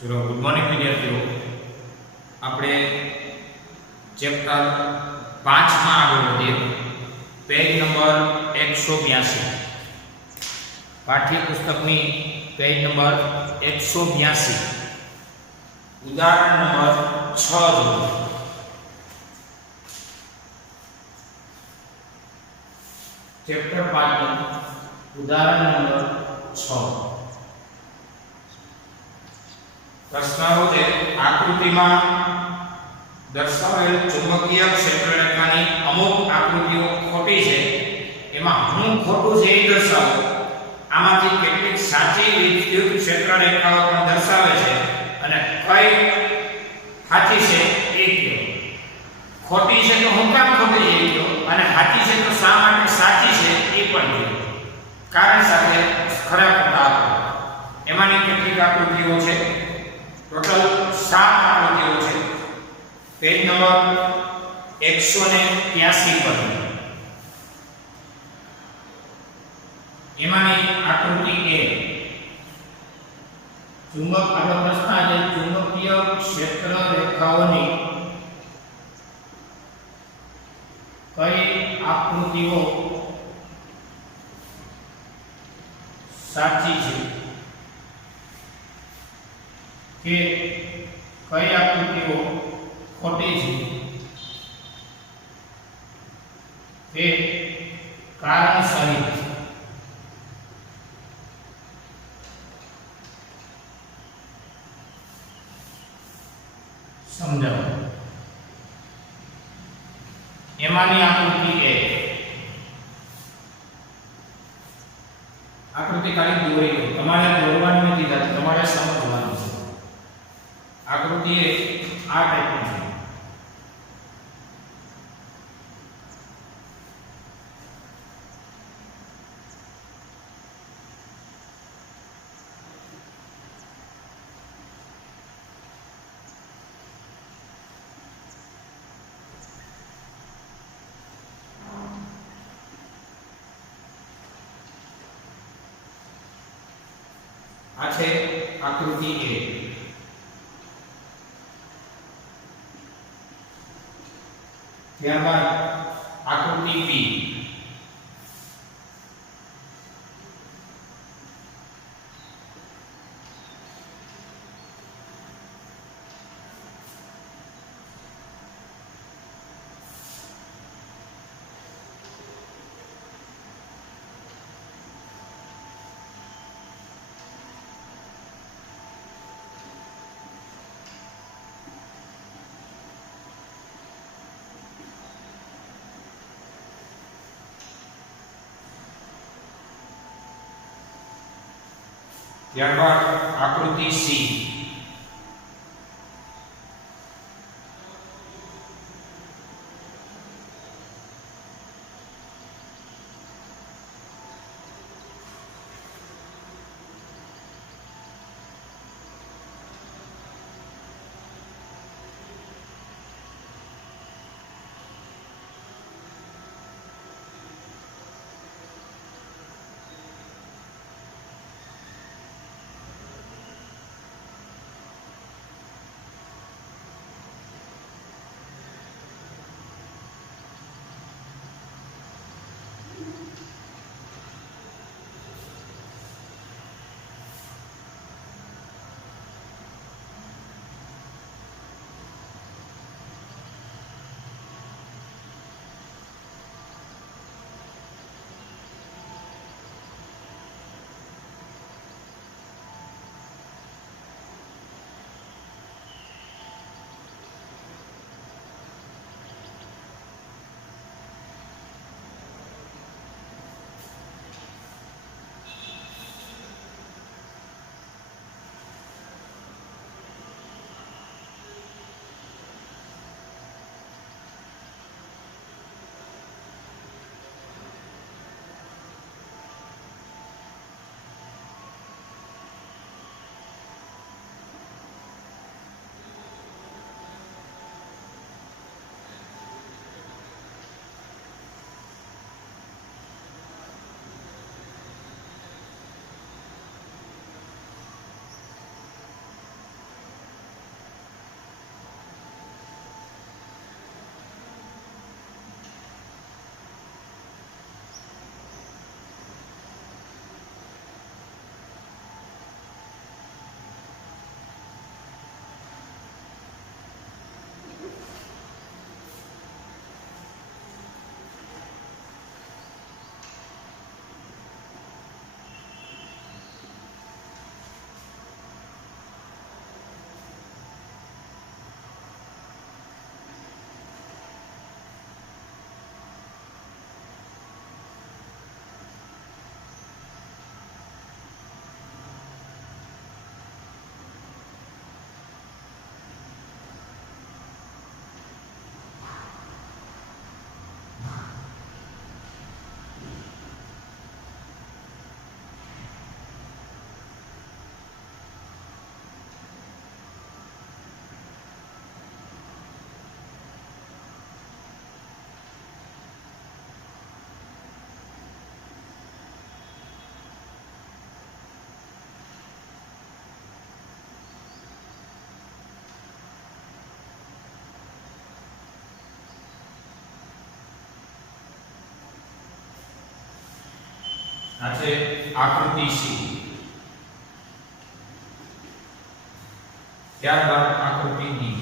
ચલો good morning વિદ્યાર્થીઓ, આપણે ચેપ્ટર 5 માં આગળ વધીએ. પેજ નંબર 182, પાઠ્યપુસ્તકની પેજ નંબર 182, ઉદાહરણ નંબર 6 જો. ચેપ્ટર 5 નું ઉદાહરણ નંબર 6. પ્રશ્નો છે, આકૃતિમાં દર્શાવેલ ચુંબકીય ક્ષેત્રરેખાની અમુક આકૃતિઓ ખોટી છે, એમાં હું ખોટું છે એ દર્શાવો. આમાંથી કેટલીક સાચી વિદ્યુત ક્ષેત્રરેખાઓ પણ દર્શાવે છે અને કઈ સાચી છે એ કહો. ખોટી છે તો હું કામ ખોટી છે એ કહો, અને સાચી છે તો શા માટે સાચી છે એ પણ કહો. કારણ સાથે ખરા ખોટા આપો. એમાંની કેટલીક આકૃતિઓ છે, ટોટલ 7 આકૃતિઓ છે. પેજ નંબર 183 પર એમાંની આકૃતિ એ ચુંબકીય ક્ષેત્ર રેખાઓની કઈ આકૃતિઓ સાચી છે કે કઈ આકૃતિઓ ખોટી છે તે કારણ સહિત સમજાવો. એમાંની આકૃતિ એ આકૃતિ ખાલી દોરી, તમારે દોરવાની નથી, તમારે સમજવાનું છે. આકૃતિ એ આ ટાઈપની છે. આ છે આકૃતિ એ. ત્યારબાદ આકૃતિ બી. ત્યારબાદ આકૃતિ સી. આ છે આકૃતિ સી. ત્યારબાદ આકૃતિ ડી.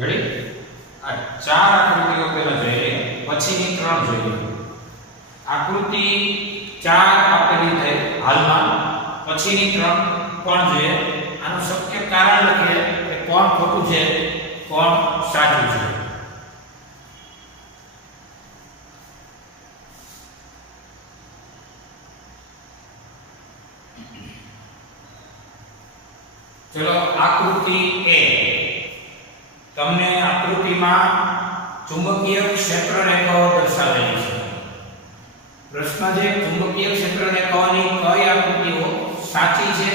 રેડી? આ ચાર આકૃતિઓ પહેલા જોઈએ, પછીની ત્રણ જોઈએ. આકૃતિ 4 આપેલી છે હાલમાં, પછીની ત્રણ પણ જોઈએ. આનું શક્ય કારણ લખીએ કે કોણ ખોટું છે, કોણ સાચું છે. ચલો આકૃતિ એ. તમને આકૃતિમાં ચુંબકીય ક્ષેત્ર રેખાઓ દર્શાવેલી છે. પ્રશ્ન છે ચુંબકીય ક્ષેત્ર રેખાઓની કઈ આકૃતિઓ સાચી છે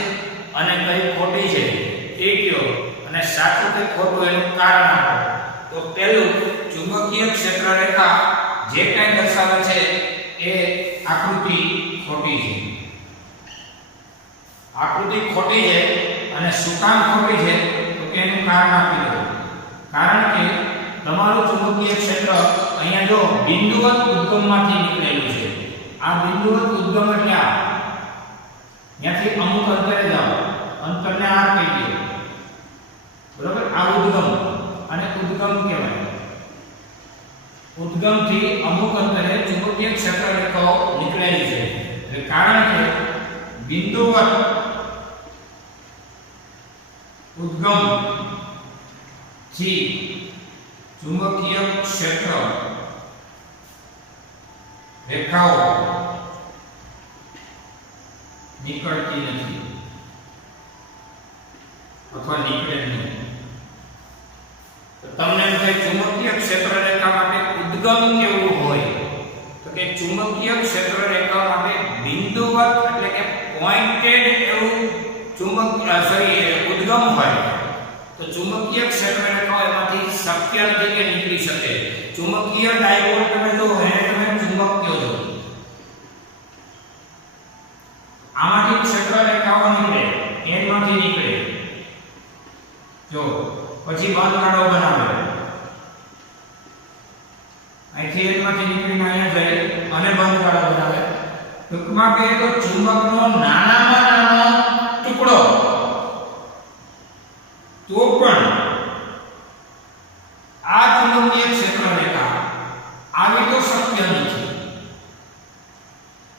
અને કઈ ખોટી છે તે કયો, અને સાચું કે ખોટું એનું કારણ આપો. તો પહેલું, ચુંબકીય ક્ષેત્ર રેખા જે કંઈ દર્શાવે છે એ આકૃતિ ખોટી છે. આકૃતિ ખોટી છે અને શું કામ ખોટી છે તો તેનું કારણ આપી દો. કારણ કે તમારું ચુંબકીય ક્ષેત્ર અહીંયા જો બિંદુવત ઉદ્ગમમાંથી નીકળેલું છે. આ બિંદુવત ઉદ્ગમ એટલે આ ત્યાંથી અમુક અંતરે જાઓ, અંતરને r કહી દો, બરોબર? આ ઉદ્ગમ અને ઉદ્ગમ કહેવાય. ઉદ્ગમથી અમુક અંતરે ચુંબકીય ક્ષેત્ર રેખાઓ નીકળેલી છે. એટલે કારણ કે બિંદુવત ઉદ્ગમ થી ચુંબકીય ક્ષેત્ર રેખાઓ નીકળતી નથી અથવા નીકળે નહીં. તો તમને એમ થાય ચુંબકીય ક્ષેત્ર રેખા માટે ઉદ્ગમ કેવું હોય, તો કે ચુંબકીય ક્ષેત્ર રેખા માટે બિંદુવત એટલે કે પોઇન્ટેડ એવું ઉદ્ગમ હોય. તો ચુંબકીય ક્ષેત્ર રેખાઓ એમાંથી શક્ય નથી કે નીકળી શકે. ચુંબકીય ડાયપોલ તમે જો એને તમે ચુંબક કહો છો, આમાંથી ક્ષેત્ર રેખાઓ નીકળે, એમાંથી નીકળે. જો પછી બંધ કાઢો બનાવે, અહીંથી એમાંથી નીકળીને અહીંયા જાય અને બંધ કાઢો બનાવે. ટૂંકમાં કહે તો ચુંબકનો નાનામાં નાનો ટુકડો તો પણ આ ચુંબકીય ક્ષેત્ર રેખા આવી તો શક્ય નથી.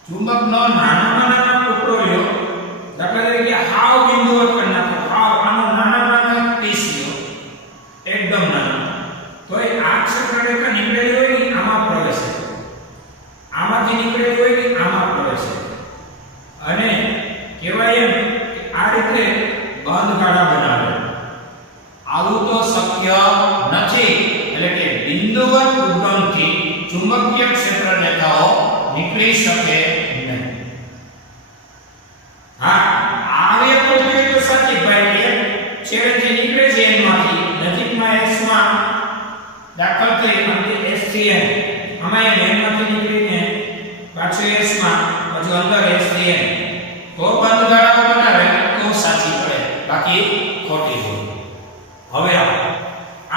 ચુંબકનો નાનામાં નાનો ટુકડો લ્યો, દાખલા તરીકે હાવ બિંદુવત કરી નાખો, હાવ આનો નાનામાં પીસ લ્યો, એકદમ નાનો, તો એ આ ક્ષેત્ર રેખા નીકળેલી હોય ને આમાં પ્રવેશે, આમાંથી નીકળેલી હોય ને આમાં પ્રવેશે. અને કહેવાય એમ કે આ રીતે બંધ ગાળા બનાવે. આવું તો શક્ય નથી. એટલે કે બિંદુવત ઉદ્ગમથી ચુંબકીય ક્ષેત્ર રેખાઓ નીકળી શકે નહીં. હા, આવે કોઈ તો સાચી ભાઈ કે છેડેથી નીકળે છે એમાંથી નજીકમાં s માં દાખલ થઈ અને s થી n આમાં n માંથી નીકળીને પાછું s માં હજુ અંદર s થી n તો બંધ ગાળાઓ બનાવે તો સાચી પડે, બાકી ખોટી છે. હવે આ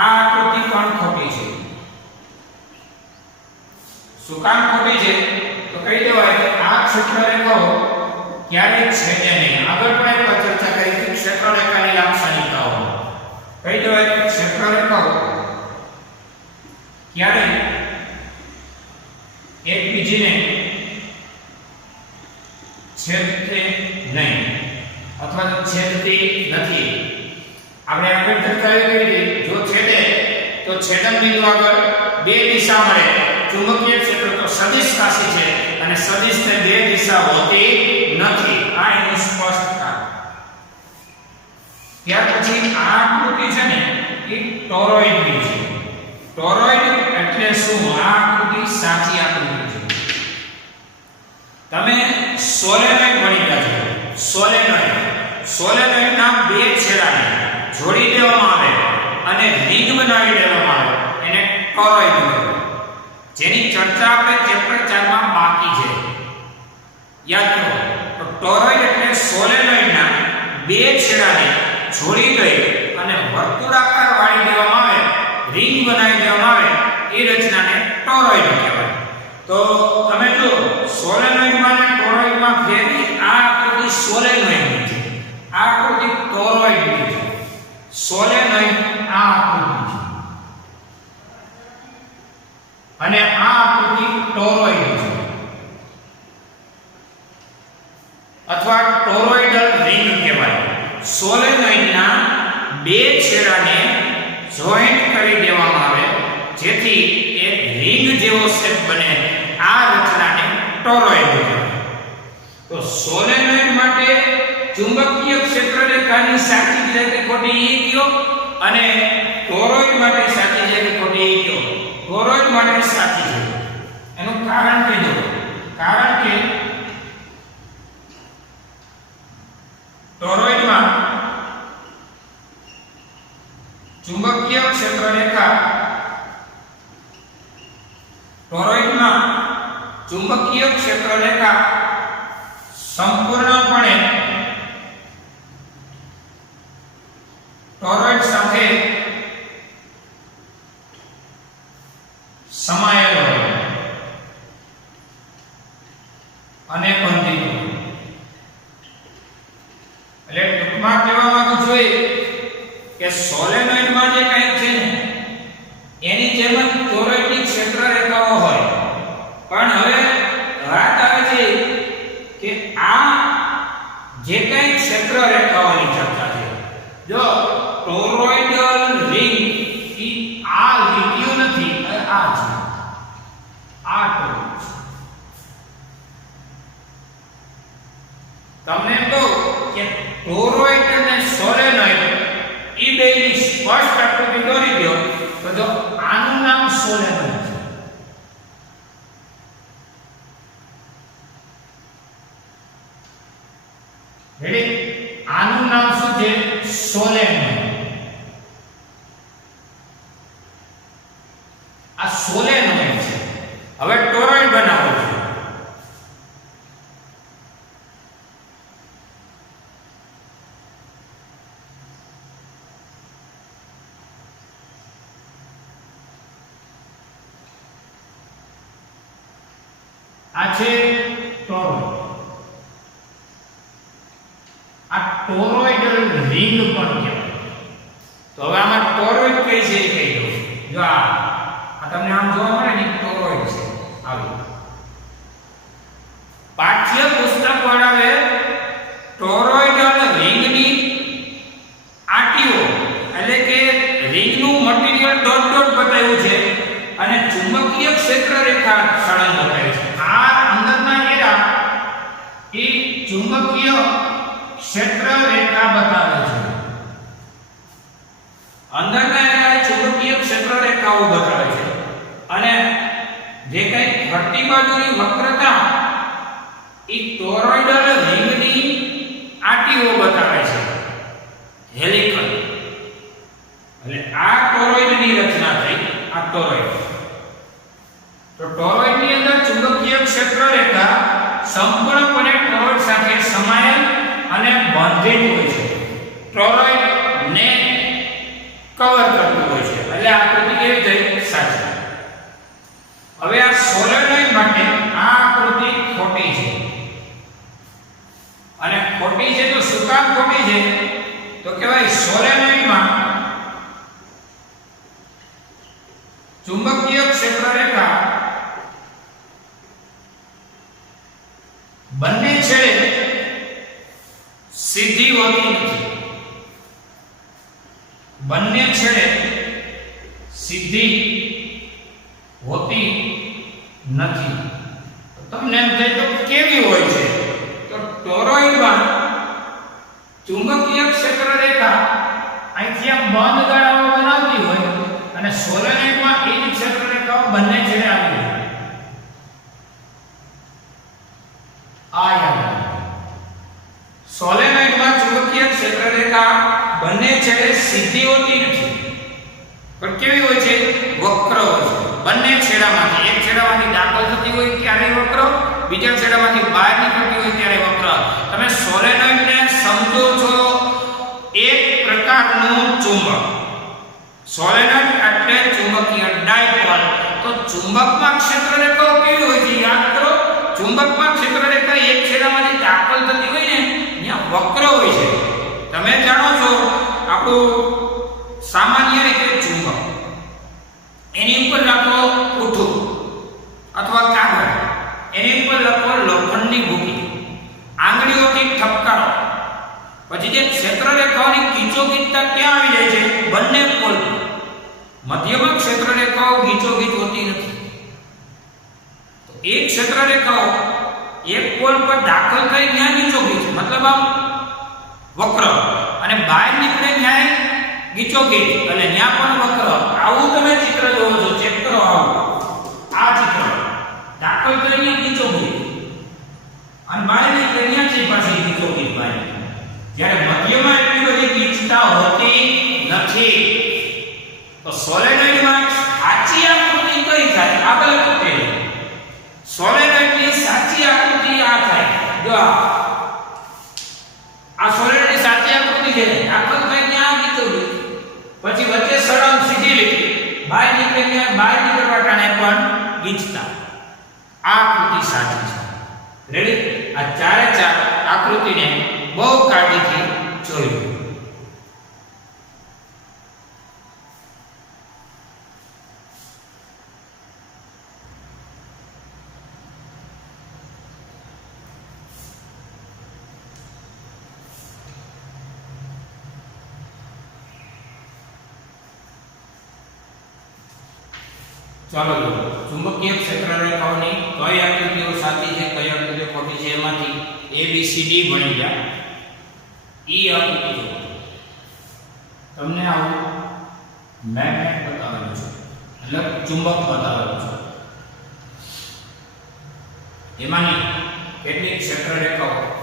આકૃતિ પણ ખોટી છે. શું કામ ખોટી છે તો કહી દેવાય કે આ ક્ષેત્ર રેખાઓ ક્યારેય છેદે નહીં. આગળ પણ એક ચર્ચા કરી કે ક્ષેત્ર રેખાની લાક્ષણિકતાઓ કહી દેવાય કે ક્ષેત્ર રેખાઓ ક્યારેય એકબીજીને છેદતે નહીં અથવા તો છેદતી નથી. આપણે આગળ ચર્ચા કરી જો છેદે તો છેદન બિંદુ આગળ બે દિશા મળે, ચુંબકીય ક્ષેત્ર તો સદિશ રાશિ છે અને સદિશને બે દિશા હોતી નથી. આ એનું સ્પષ્ટ કારણ. ત્યાર પછી આ આકૃતિ છે ને એ ટોરોઇડની છે. ટોરોઇડ એટલે શું? આ આકૃતિ સાચી આકૃતિ છે. તમે સોલેનોઇડ ભણી ગયા છો. સોલેનોઇડના બે છેડાને જોડી દેવામાં આવે અને રિંગ બનાવી દેવામાં આવે એને ટોરોઇડ કહેવાય. જેની ચર્ચા આપણે ચેપ્ટર 4 માં બાકી છે. યાદ કરો તો ટોરોઇડ એટલે સોલેનોઇડના બે છેડાને જોડી દઈ અને વર્તુળાકાર વાળી દેવામાં આવે, રિંગ બનાવી દેવામાં આવે, એ રચનાને ટોરોઇડ કહેવાય. તો તમે જો સોલેનોઇડમાં અને ટોરોઇડમાં ફેરવી આ આકૃતિ સોલેનોઇડની છે, આ આકૃતિ ટોરોઇડની છે. સોલેનોઇડ આ આકૃતિ છે અને આ આકૃતિ ટોરોઇડ છે અથવા ટોરોઇડલ રિંગ કહેવાય. સોલેનોઇડના બે છેડાને જોઈન્ટ કરી દેવામાં આવે જેથી એક રિંગ જેવો શેપ બને. આ રચનાને ટોરોઇડ કહેવાય. તો સોલેનોઇડ માટે ચુંબકીય ક્ષેત્રરેખાની સાચી છે કે ખોટી એ કયો અને ટોરોઇડ માટે સાચી છે કે ખોટી એ કયો. ટોરોઇડ માટે સાચી છે. એનું કારણ કહી દો. કારણ કે ટોરોઇડમાં ચુંબકીય ક્ષેત્રરેખા સંપૂર્ણપણે ટોરોઇડ સાથે સમાયેલો અને બંધિત. એટલે ટૂંકમાં કહેવા માંગુ છું કે સોલેનોઇડમાં જે કંઈક છે ને એની જેમ જ ટોરોઇડની ક્ષેત્રરેખાઓ હોય. પણ હવે વાત આવે છે કે આ જે કંઈ ક્ષેત્રરેખાઓની ચર્ચા છે, જો ટોરોઇડલ રિંગ ઈ આ લીટીઓ નથી, આ છે, આ ટોરોઇડ છે. તમને કહું કે ટોરોઇડ અને સોલેનોઇડ ઈ બેની સ્પષ્ટ આકૃતિ દોરી દો તો જો આનું નામ સોલેનોઇડ છે. રેડી? આનું નામ શું છે? સોલેનોઇડ. આ સોલેનોઇડ છે. હવે ટોરોઇડ બનાવો છે. આ છે ટોરોઇડ. આ ટોરોઇડલ રિંગ પણ કહેવાય. તો હવે આમાં ટોરોઇડ કઈ છે એ કહી દઉં. જો આ તમને આમ જોવા મળે ને ટોરોઇડ છે. આવી પાઠ્ય પુસ્તક વાળાએ ટોરોઇડલ રિંગની આટીઓ એટલે કે રિંગનું મટીરીયલ ડોટ ડોટ બતાવ્યું છે અને ચુંબકીય ક્ષેત્રરેખા સળંગ બતાવી છે. આ અંદરના એરા એ ચુંબકીય ક્ષેત્રરેખા બતાવે છે. અંદરના એરા ચુંબકીય ક્ષેત્રરેખાઓ બતાવે છે અને જે કંઈ ફરતી બાજુની વક્રતા એ ટોરોઇડલ રિંગની આટીઓ બતાવે છે, હેલિકલ. એટલે આ ટોરોઇડની રચના થઈ. આ ટોરોઇડ. તો ટોરોઇડની અંદર ચુંબકીય ક્ષેત્રરેખા સંપૂર્ણપણે ટોરોઇડ સાથે સમાયેલ અને બંધિત હોય છે. ટોરોઇડ ને કવર કરતું હોય છે. એટલે આકૃતિ કેવી થઈ? સાચી. હવે આ સોલેનોઇડ માટે આ આકૃતિ ખોટી છે. અને ખોટી છે તો શું કામ ખોટી છે? તો કહેવાય સોલેનોઇડમાં ચુંબકીય ક્ષેત્રરેખા બંને છેડે સીધી હોતી નથી. બંને છેડે સીધી હોતી નથી. તમને એમ થાય તો કેવી હોય છે? તો ટોરોઇડમાં ચુંબકીય ક્ષેત્ર રેખા અહીંથી આમ બંધ ગાળાઓ બનાવતી હોય અને સોલેનોઇડમાં એ જ ક્ષેત્ર રેખાઓ બંને છેડે આવી હોય. આ યાદ સોલેનોઇડમાં ચુંબકીય ક્ષેત્ર રેખા બંને છેડે સીધી હોતી નથી, પણ કેવી હોય છે? વક્ર હોય છે. બંને છેડામાંથી એક છેડામાંથી દાખલ થતી હોય ત્યારે વક્ર, બીજા છેડામાંથી બહાર નીકળતી હોય ત્યારે વક્ર. તમે સોલેનોઇડને સમજો છો એક પ્રકારનું ચુંબક. સોલેનોઇડ એટલે ચુંબકીય ડાયપોલ. તો ચુંબકમાં ક્ષેત્ર રેખાઓ કેવી હોય છે? યાદ કરો, ચુંબકમાં ક્ષેત્ર રેખા એક છેડામાંથી દાખલ થતી હોય ને ત્યાં વક્ર હોય છે. તમે જાણો છો આપણું સામાન્ય રીતે ચુંબક, એની ઉપર લખો ઉઠું અથવા કાગળ, એની ઉપર લખો લોખંડની ભૂકી, આંગળીઓથી ઠપકારો. પછી જે ક્ષેત્ર રેખાઓની ગીચોગીચતા ક્યાં આવી જાય છે? બંને પોલ. મધ્યમાં ક્ષેત્ર રેખાઓ ગીચોગીચ હોતી નથી. તો એક ક્ષેત્ર રેખાઓ એક પોલ પર દાખલ થઈ ત્યાં ગીચોગીચ, મતલબ આમ વક્ર, અને બહાર નીકળે ત્યાં ગીચોગીચ અને ત્યાં પણ વક્ર. આવું તમે ચિત્ર જોવો છો. ચેક કરો આવું. આ ચિત્ર દાખલ કરીને ગીચોગીચ અને બહાર નીકળે ત્યાં છે પાછી ગીચોગીચ બહાર. જ્યારે મધ્યમાં એટલી બધી ગીચતા હોતી નથી. તો સોલેનોઇડમાં સાચી આકૃતિ કઈ થાય? આગળ લખો. સોલેનોઇડની સાચી આકૃતિ આ થાય. જો આ સોલેનોઇડની સાચી આકૃતિ છે. દાખલ થાય ત્યાં ગીચોગીચ, પછી વચ્ચે સળંગ સીધી લીટી, બહાર નીકળે ત્યાં બહાર નીકળવા કારણે પણ ગીચતા. આ આકૃતિ સાચી છે. રેડી? આ ચારે ચાર આકૃતિને બહુ કાળજીથી જોઈ. ચાલો ચુંબકીય ક્ષેત્ર રેખાઓની કઈ આકૃતિઓ સાચી છે, કઈ આકૃતિઓ ખોટી છે, એમાંથી A B C D બની ગયા. ઈ આકૃતિ જો તમને આવું મેગ્નેટ બતાવેલું છે, એટલે ચુંબક બતાવેલું છે. એમાંની કેટલીક ક્ષેત્ર રેખાઓ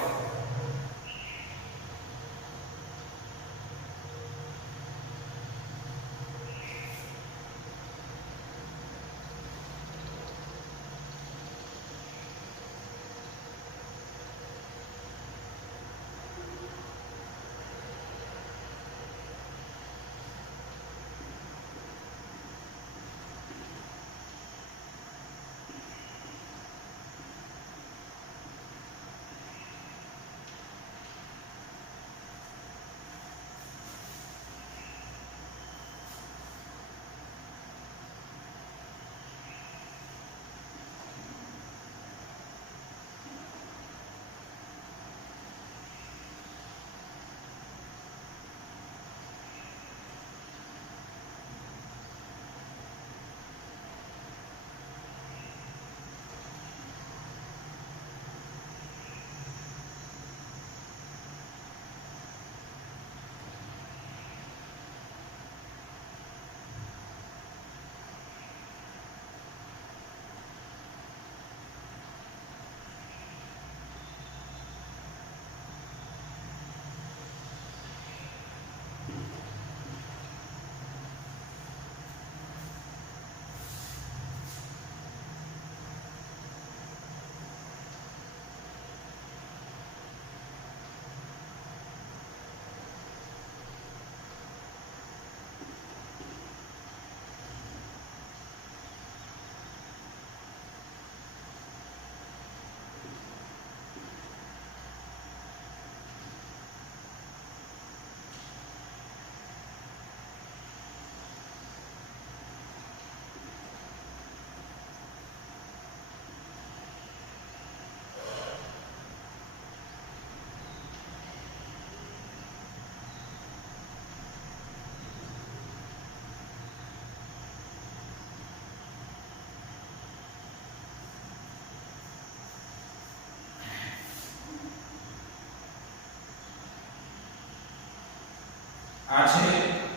આ છે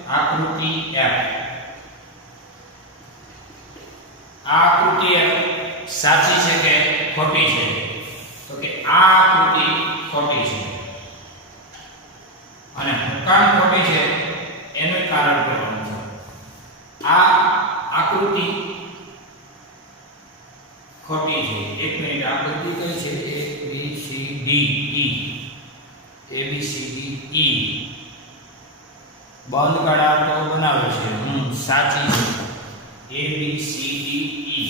આકૃતિ F. આ આકૃતિ F સાચી છે કે ખોટી છે? તો કે આ આકૃતિ ખોટી છે. અને કામ ખોટી છે એનું કારણ કહેવાનું છે. આ આકૃતિ ખોટી છે. એક મિનિટ, આકૃતિ કઈ છે? A B C D E. A B C D E બંધ ગાળા તો બનાવે છે. સાચી છે. A B C D E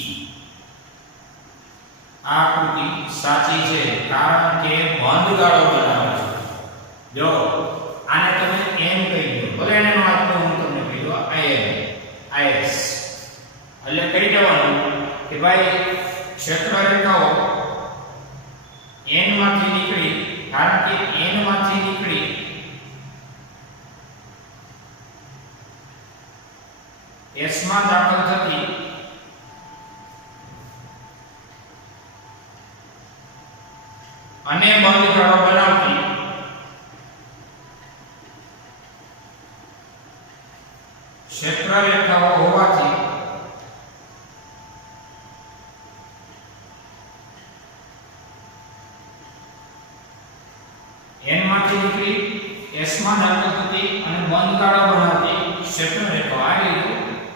આ આકૃતિ સાચી છે કારણ કે બંધ ગાળો બનાવે છે. જો આને તમે m કહી દો, ભલે એનો અર્થ હું તમને કહી દઉં IS. એટલે કહી દેવાનું કે ભાઈ ક્ષેત્ર રેખાઓ n માંથી નીકળી, કારણ કે n માંથી નીકળી S માં દાખલ થતી અને બંધ ગાળો બનાવતી ક્ષેત્ર રેખાઓ હોવાથી n માંથી નીકળી S માં દાખલ થતી અને બંધ ગાળો બનાવતી ક્ષેત્ર રેખાઓ આ રીતે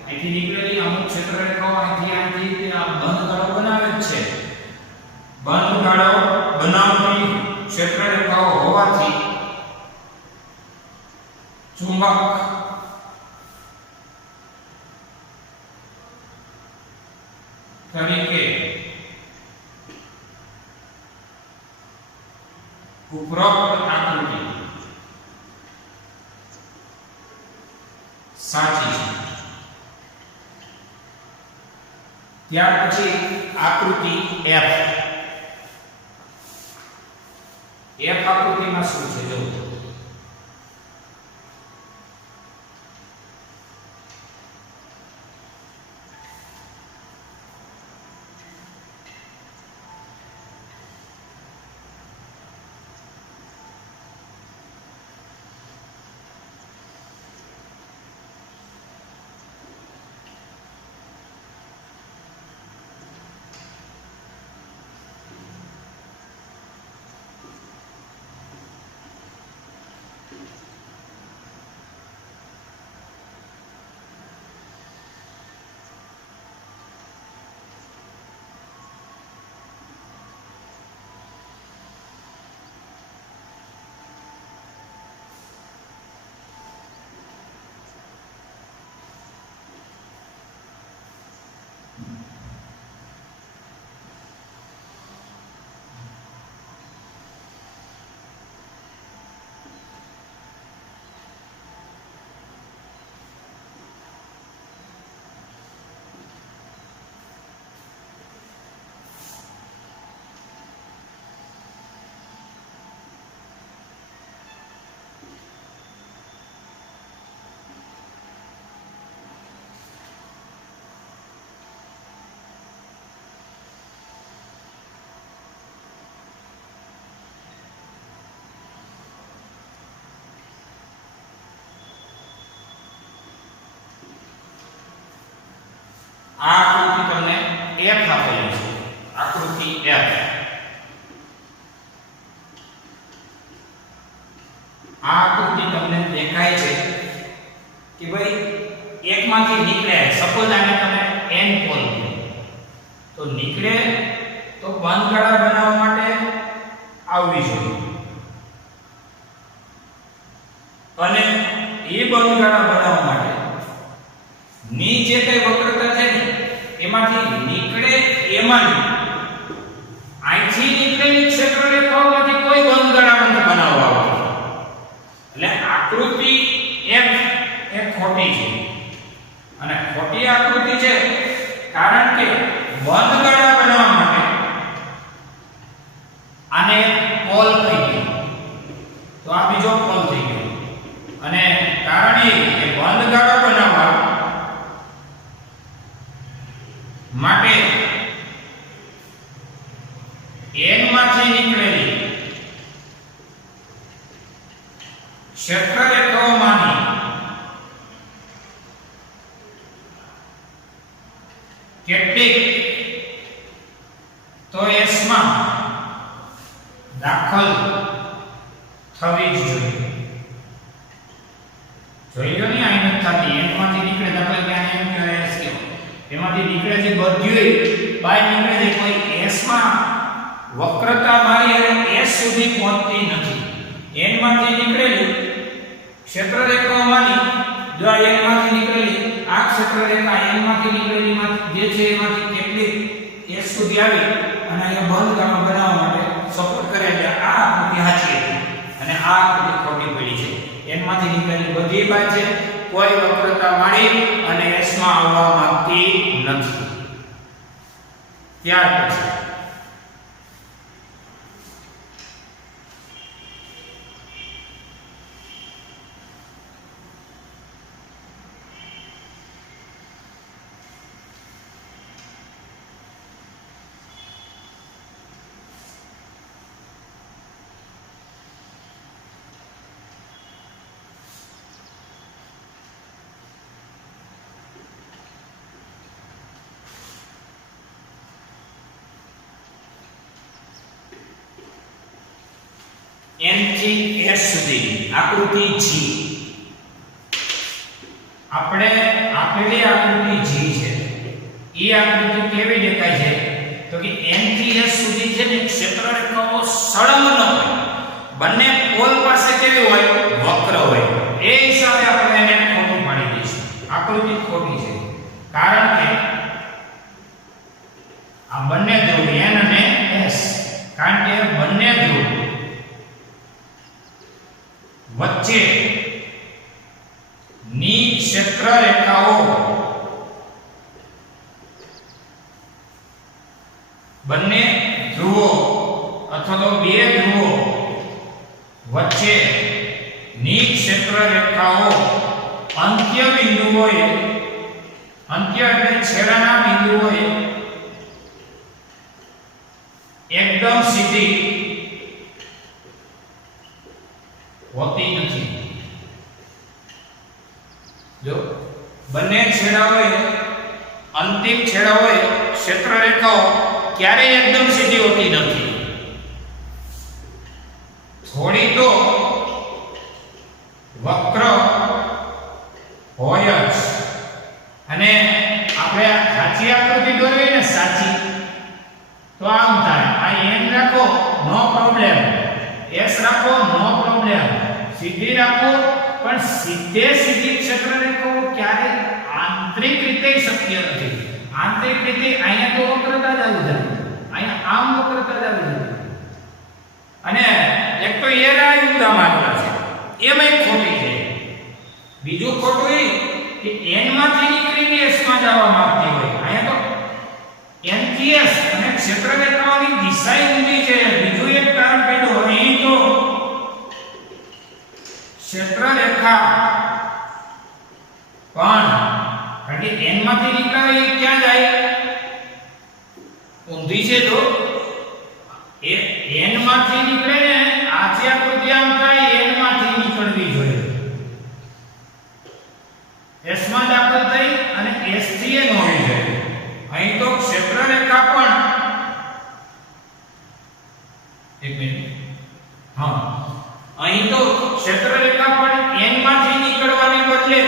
અહીંથી નીકળેલી અમુક ક્ષેત્ર રેખાઓ અહીંથી આ બંધ ગાળો બનાવે જ છે. બંધ ગાળો બનાવતી ક્ષેત્ર રેખાઓ હોવાથી ચુંબક તરીકે ઉપરોક્ત આકૃતિ સાચી છે. ત્યાર પછી આકૃતિ F. F આકૃતિમાં શું છે જો આ આકૃતિ તમને F આપેલી છે. આકૃતિ F. આ આકૃતિ તમને દેખાય છે કે ભાઈ એકમાંથી નીકળે, સપોઝ આને તમે n પોલ દો તો નીકળે તો બંધ ગાળા બનાવવા માટે આવવી જોઈએ અને એ બંધ ગાળા બનાવવા માટે ની જે કઈ વક્રતા છે ને એમાંથી નીકળે એમાં અહીંથી નીકળેલી ક્ષેત્ર રેખાઓમાંથી કોઈ બંધ ગાળા નથી બનાવવા આવતો. એટલે આકૃતિ F એ ખોટી છે. અને ખોટી આકૃતિ છે કારણ કે બંધ ગાળા બનાવવા માટે આને પોલ થઈ ગયો તો આ બીજો પોલ થઈ ગયો. અને કારણ એ કે બંધ ગાળા બનાવવા માટે n માંથી નીકળેલી ક્ષેત્ર રેખાઓમાંની કેટલીક તો S માં દાખલ થવી જ જોઈએ. જોઈ લો ને આ નથી થતી, n માંથી નીકળે દાખલા કે આને એમ કહેવાય S કયો, એમાંથી નીકળે છે બધુંય બાય નીકળે છે, કોઈ S માં વક્રતા મારી અને S સુધી પહોંચતી નથી. n માંથી નીકળેલી ક્ષેત્રરેખાઓમાંની જો આ n માંથી નીકળેલી આ ક્ષેત્રરેખા n માંથી નીકળેલી જે છે એમાંથી કેટલી S સુધી આવી અને અહીંયા બંધ ગામા બનાવવા માટે સપોર્ટ કરે છે. આ આકૃતિ સાચી હતી અને આ આકૃતિ ખોટી પડી છે. n માંથી નીકળેલી બધી બાય છે, કોઈ વક્રતા મારી અને S માં આવવા માંગતી નથી. ત્યાર પછી n થી s સુધી આકૃતિ G. આપણે આપેલી આકૃતિ G છે એ આકૃતિ કેવી દેખાય છે તો કે n થી s સુધી છે ને ક્ષેત્રરેખાઓ સળંગ ન હોય, બંને પોલ પાસે કેવી હોય વક્ર હોય. એ હિસાબે આપણે એને ખોટું પાડી દઈશું. આકૃતિ ખોટી છે કારણ કે આ બંને ધ્રુવ n અને s, કારણ કે બંને ધ્રુવ વચ્ચે ની ક્ષેત્રરેખાઓ બંને ધ્રુવો અથવા તો બે ધ્રુવો વચ્ચે ની ક્ષેત્રરેખાઓ અંત્ય બિંદુઓએ, અંત્ય એટલે છેડાના બિંદુઓએ એકદમ સીધી હોતી નથી. જો બંને છેડાઓએ, અંતિમ છેડાઓએ ક્ષેત્રરેખાઓ ક્યારેય એકદમ સીધી હોતી નથી. થોડી તો વક્ર હોય જ. અને આપણે સાચી આકૃતિ દોરવી ને સાચી તો આમ થાય. આ n રાખો નો પ્રોબ્લેમ, s રાખો નો પ્રોબ્લેમ, સીધી રાખો, પણ સીધી ક્ષેત્રરેખાઓ ક્યારે આંતરિક રીતે શક્ય નથી. આંતરિક રીતે અહીંયા તો વક્રતા જ આવી જાય, અહીંયા આમ વક્રતા જ આવી જાય. અને એક તો એ રાયુક્તા માત્રા છે એમાં ખોટી છે. બીજું ખોટું એ કે n માંથી નીકળીને s માં જવા માંગતી હોય. અહીંયા તો n થી s અને ક્ષેત્રરેખાઓની દિશા ઊંધી છે. બીજું એક કારણ કીધું, અહીં તો ક્ષેત્રરેખા પણ કારણ કે n માંથી નીકળે એ ક્યાં જાય ઊંધી છે. તો એ n માંથી નીકળે ને આ જે આકૃતિ આમ થાય n માંથી નીકળવી જોઈએ. s માં દાખલ થઈ અને s થી n હોવી જોઈએ. અહીં તો ક્ષેત્રરેખા પણ એક મિનિટ, હા, અહીં તો ક્ષેત્રરેખા પણ n માંથી નીકળવાને બદલે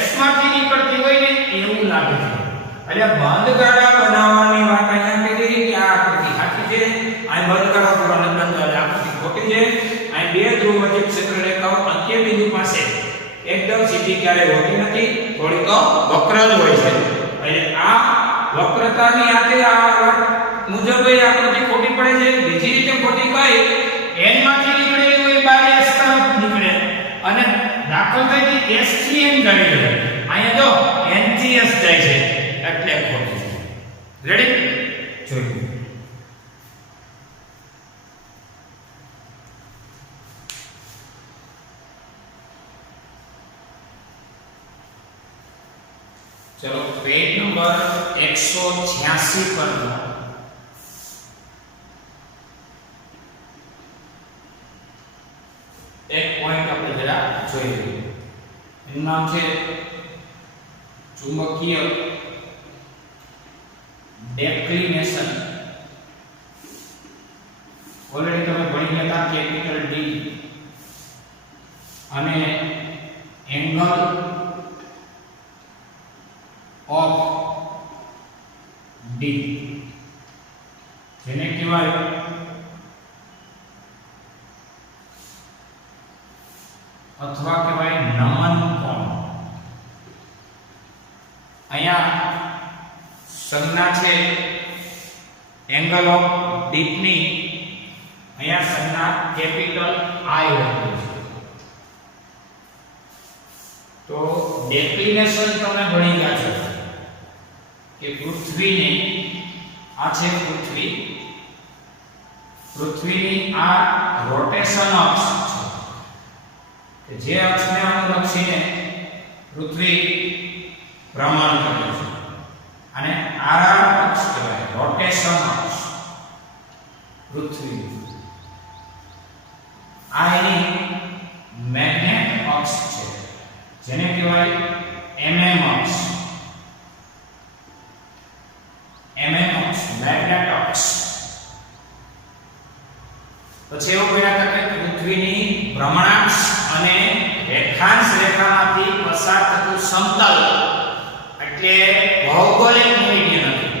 s માંથી નીકળતી હોય ને એવું લાગે છે. એટલે બંધ ગાળા બનાવવાની વાત અહીંયા કીધી કે આ આકૃતિ સાચી છે, આ બંધ ગાળા બનાવવાની બંધ આકૃતિ ખોટી છે. અહીં બે ધ્રુવ વચ્ચે ક્ષેત્રરેખાઓ અંત્ય બિંદુ પાસે એકદમ સીધી ક્યારે હોતી નથી, થોડી તો વક્ર જ હોય છે. એટલે આ વક્રતાની આતે આ વાત મુજબ એ આકૃતિ ખોટી પડે છે. બીજી રીતે ખોટી કઈ, n માંથી નીકળેલી હોય બાય s તરફ નીકળે અને દાખલ થઈ s થી n જાય છે. અહીંયા જો n થી s જાય છે એટલે ખોટી છે. રેડી? જોઈએ. चलो पेज नंबर 186 पर एक पॉइंट આપણે જરા જોઈએ. એનું નામ છે ચુંબકીય ડેક્લિનેશન ઓલરેડી તમે ભણી ગયા હતા કેપિટલ ડી અને એંગલ ઓફ ડી જેને કહેવાય અથવા કહેવાય નમન કોણ. અહીંયા સંજ્ઞા છે એંગલ ઓફ ડીપની, અહીંયા સંજ્ઞા કેપિટલ આઈ હોય છે. તો ડેક્લિનેશન તમે ભણી ગયા છો કે પૃથ્વીને આ છે પૃથ્વીની આ રોટેશન અક્ષ છે કે જે અક્ષને અનુલક્ષીને પૃથ્વી ભ્રમણ કરે છે અને આર અક્ષ કહેવાય રોટેશન અક્ષ પૃથ્વી. આ એની મેગ્નેટ અક્ષ છે જેને કહેવાય એમએમ અક્ષ. એમએમ અક્ષ મેગ્નેટ અક્ષ. પછી એવું કહ્યા હતા કે પૃથ્વીની ભ્રમણાક્ષ અને રેખાંશ રેખામાંથી પસાર થતું સમતલ એટલે ભૌગોલિક મેરિડિયન હતું.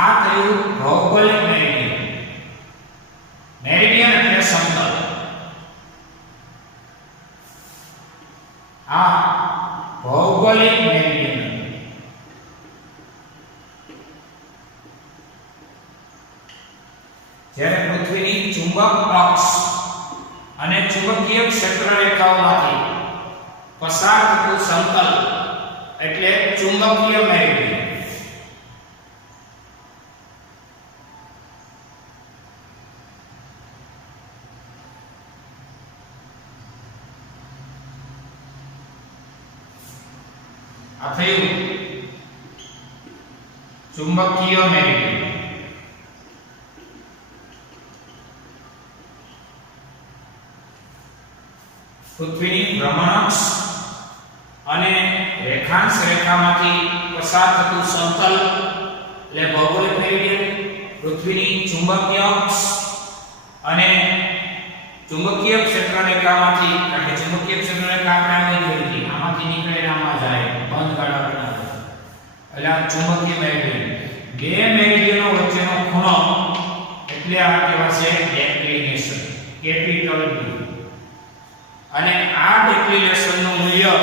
આ થયું ભૌગોલિક મેરિડિયન. મેરિડિયન એટલે સમતલ. આ ભૌગોલિક મેરિડિયન. જ્યારે પૃથ્વીની ચુંબક અક્ષ અને ચુંબકીય ક્ષેત્ર રેખાઓમાંથી પસાર થતું સમતલ એટલે ચુંબકીય મેરિડિયન. આ થયું ચુંબકીય મેરિડિયન. પૃથ્વીની ભ્રમણાક્ષ અને રેખાંશ રેખામાંથી પસાર થતું સમતલ એટલે ભૌગોલિક મેરિડિયન. પૃથ્વીની ચુંબકીય અક્ષ અને ચુંબકીય ક્ષેત્ર રેખામાંથી, કારણ કે ચુંબકીય ક્ષેત્ર રેખા આપણે આમાં જોઈ હતી, આમાંથી નીકળે આમાં જાય બંધ ગાળા બનાવે એટલે આ ચુંબકીય મેરિડિયન. બે મેરિડિયનો વચ્ચેનો ખૂણો એટલે આ કહેવાય છે ડેક્લિનેશન કેપિટલ ડી. અને આ ડેક્લિનેશનનું મૂલ્ય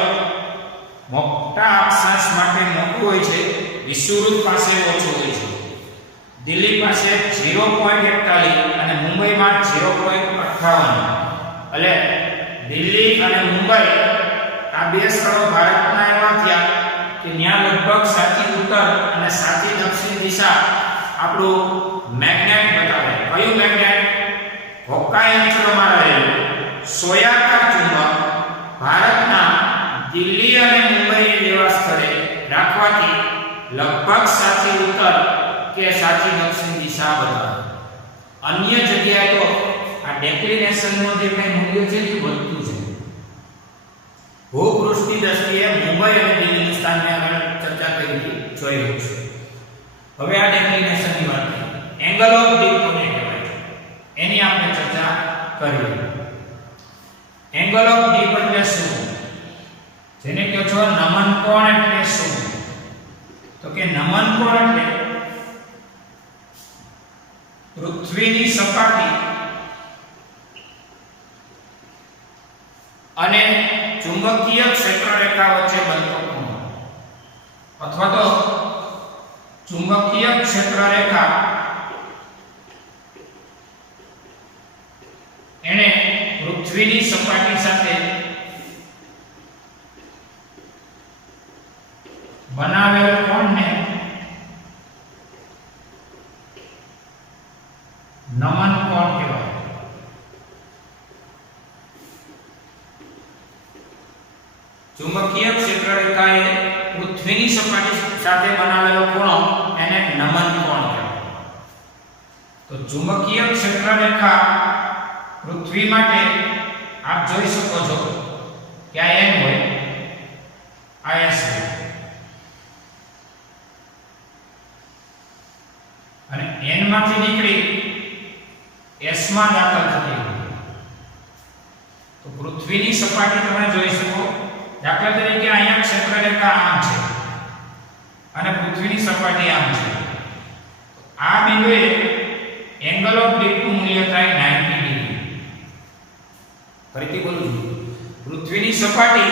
મોટા અક્ષાંશ માટે મોટું હોય છે, વિષુવવૃત્ત પાસે ઓછું હોય છે. દિલ્હી પાસે 0.41 અને મુંબઈમાં 0.58. એટલે દિલ્હી અને મુંબઈ આ બે સ્થળો ભારતના એવા થયા કે ત્યાં લગભગ સાચી ઉત્તર અને સાચી દક્ષિણ દિશા આપણું મેગ્નેટ બતાવે. કયું મેગ્નેટ? હોકાઈ અંચળમાં રહેલું સોયાકાર ચુંબક ભારતના દિલ્હી અને મુંબઈ જેવા સ્થળે રાખવાથી લગભગ સાચી ઉત્તર કે સાચી દક્ષિણ દિશા બતાવે. અન્ય જગ્યાએ તો આ ડેક્લિનેશનનું જે કંઈ મૂલ્ય છે એ વધતું છે. ભૂપૃષ્ઠની દ્રષ્ટિએ મુંબઈ અને દિલ્હીનું સ્થાનને આપણે ચર્ચા કરી જોઈ છે. હવે આ ડેક્લિનેશનની વાત કરીએ. એંગલ ઓફ ડીપ કોને કહેવાય છે એની આપણે ચર્ચા કરીએ. એંગલ ઓફ ડીપ એટલે શું? જેને કહો છો નમન કોણ એટલે શું? તો કે નમન કોણ એટલે પૃથ્વીની સપાટી અને ચુંબકીય ક્ષેત્રરેખા વચ્ચે બનતો ખૂણો, અથવા તો ચુંબકીય ક્ષેત્રરેખા એને પૃથ્વીની સપાટી સાથે બનાવેલ કોણને નમન કોણ કહેવાય. ચુંબકીય ક્ષેત્રરેખાએ પૃથ્વીની સપાટી સાથે બનાવેલો ખૂણો એને નમન કોણ કહેવાય. તો ચુંબકીય ક્ષેત્રરેખા પૃથ્વી માટે આપ જોઈ શકો છો કે આ n હોય, આ s હોય. માંથી નીકળી S માં દાખલ થતી હોય તો પૃથ્વીની સપાટી તમે જોઈ શકો. દાખલા તરીકે અહીંયા ક્ષેત્રરેખા આમ છે અને પૃથ્વીની સપાટી આમ છે. આ બિંદુએ એંગલ ઓફ ડિપનું મૂલ્ય થાય 90 ડિગ્રી. ફરીથી બોલું છું, પૃથ્વીની સપાટી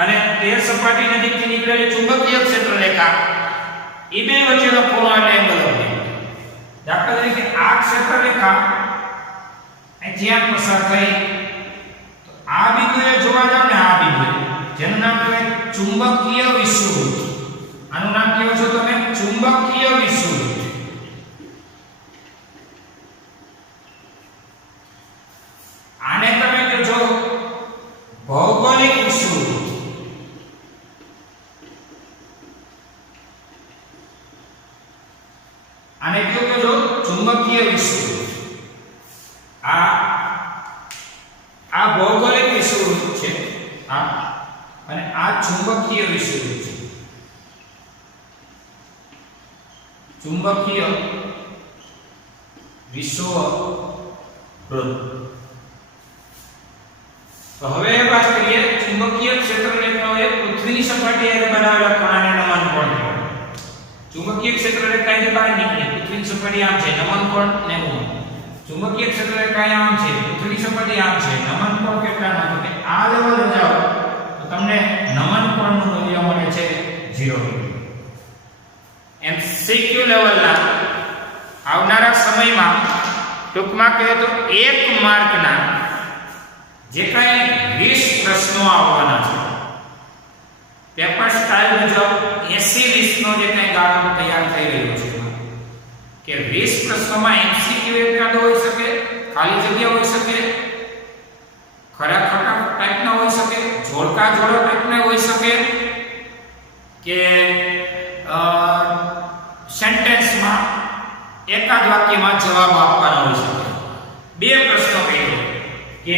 અને તે સપાટી નજીકથી નીકળેલી ચુંબકીય ક્ષેત્રરેખા એ બે વચ્ચેનો ખૂણો એટલે એંગલ ઓફ ડિપ. દાખલા તરીકે આ ક્ષેત્રરેખા અહીંથી આમ પસાર થઈ તો આ બિંદુએ જોવા જાવ ને, આ બિંદુએ જેનું નામ કહેવાય ચુંબકીય વિષુવવૃત્ત. આનું નામ કેવું છે તમે? ચુંબકીય વિષુવવૃત્ત. આને તમે કહો ભૌગોલિક વિષુવવૃત્ત. આને કયો કહો? ચુંબકીય વિષુવવૃત્ત. આ ભૌગોલિક વિષુવવૃત્ત છે અને આ ચુંબકીય વિષુવવૃત્ત છે. ચુંબકીય વિષુવવૃત્ત. તો હવે વાત કરીએ ચુંબકીય ક્ષેત્રરેખાઓએ પૃથ્વીની સપાટી પર બનાવેલા ખૂણાને નમન કોણ કહેવાય. ચુંબકીય ક્ષેત્રરેખાની બહાર નીકળી પૃથ્વીની સપાટી આમ છે, નમન કોણ 90. ચુંબકીય ક્ષેત્રરેખા આમ છે, પૃથ્વીની સપાટી આમ છે, નમન કોણ કેટલાનો? તો કે આ લેવલે જાઓ તો તમને નમન કોણનું મૂલ્ય મળે છે 0 ડિગ્રી. એમસીક્યુ લેવલના આવનારા સમયમાં ટૂંકમાં કહે તો 1 માર્કના જે કાંઈ 20 પ્રશ્નો આવવાના છે, પેપર સ્ટાઇલ મુજબ 80-20 નો જે કાંઈ ગાળો તૈયાર થઈ રહ્યો છે કે 20 પ્રશ્નોમાં એમસીક્યુ એકાદો હોઈ શકે, ખાલી જગ્યા હોઈ શકે, ખરા ખોટા ટાઈપના હોઈ શકે, જોડકા જોડો ટાઈપના હોઈ શકે કે સેન્ટેન્સમાં એકાદ વાક્યમાં જવાબ આપવાનો હોઈ શકે. 2 પ્રશ્નો કહ્યો કે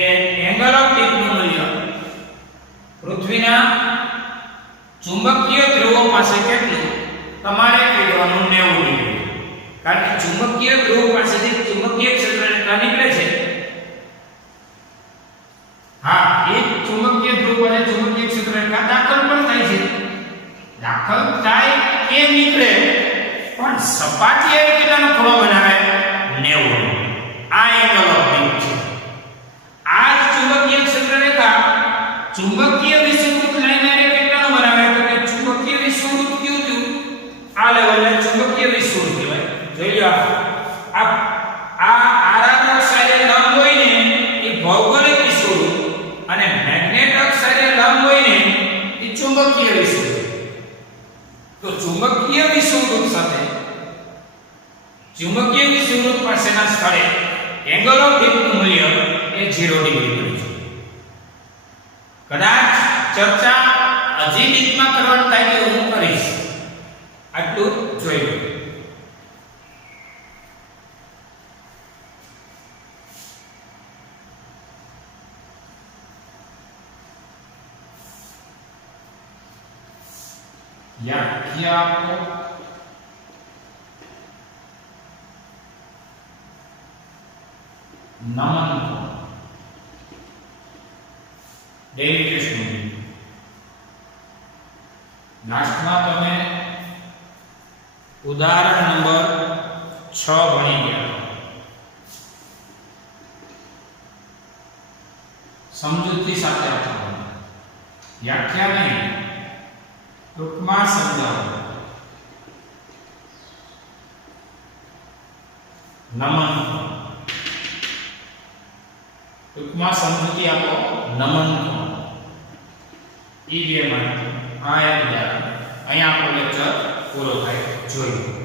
એંગલ ઓફ ડિપનું મૂલ્ય પૃથ્વીના ચુંબકીય ધ્રુવો પાસે કેટલું તમારે કહેવાનું 90 ડિગ્રી. કારણ કે ચુંબકીય ધ્રુવ પાસેથી ચુંબકીય ક્ષેત્રરેખા નીકળે છે. હા, એ ચુંબકીય ધ્રુવ પાસે ચુંબકીય ક્ષેત્રરેખા દાખલ પણ થાય છે. દાખલ થાય કે નીકળે પણ સપાટીએ કેટલાનો ખૂણો બનાવે? 90. આ એંગલ ઓફ ડિપ છે. આ ચુંબકીય ક્ષેત્રરેખા ચુંબકીય વિષુવવૃત્ત લાઈનને કેટલાનો બનાવે? તો કે ચુંબકીય વિષુવવૃત્ત કયું થયું? આ લેવલને ચુંબકીય વિષુવવૃત્ત કહેવાય. જોઈ લો, આ આરઆર અક્ષરે લંબ હોય ને એ ભૌગોલિક વિષુવવૃત્ત અને મેગ્નેટ અક્ષરે લંબ હોય ને એ ચુંબકીય વિષુવવૃત્ત. તો ચુંબકીય વિષુવવૃત્ત સાથે ચુંબકીય વિષુવવૃત્ત પાસેના સ્થળે એંગલ ઓફ ડિપનું મૂલ્ય એ 0 ડિગ્રી મળે છે. કદાચ ચર્ચા હજી ડીપમાં કરવાની થાય તો હું કરીશ. આટલું જોઈ લો. વ્યાખ્યા આપો. નમન કોણ ડેરિવેશન. લાસ્ટમાં તમે ઉદાહરણ નંબર 6 ભણી ગયા. સમજૂતી સાથે આપવાનું. વ્યાખ્યા નહીં, ટૂંકમાં સમજાવો. નમન ટૂંકમાં સમજૂતી આપો. નમન ઈ બે માં આ એક અહીંયા આપણો લેક્ચર પૂરો થાય. જોયું.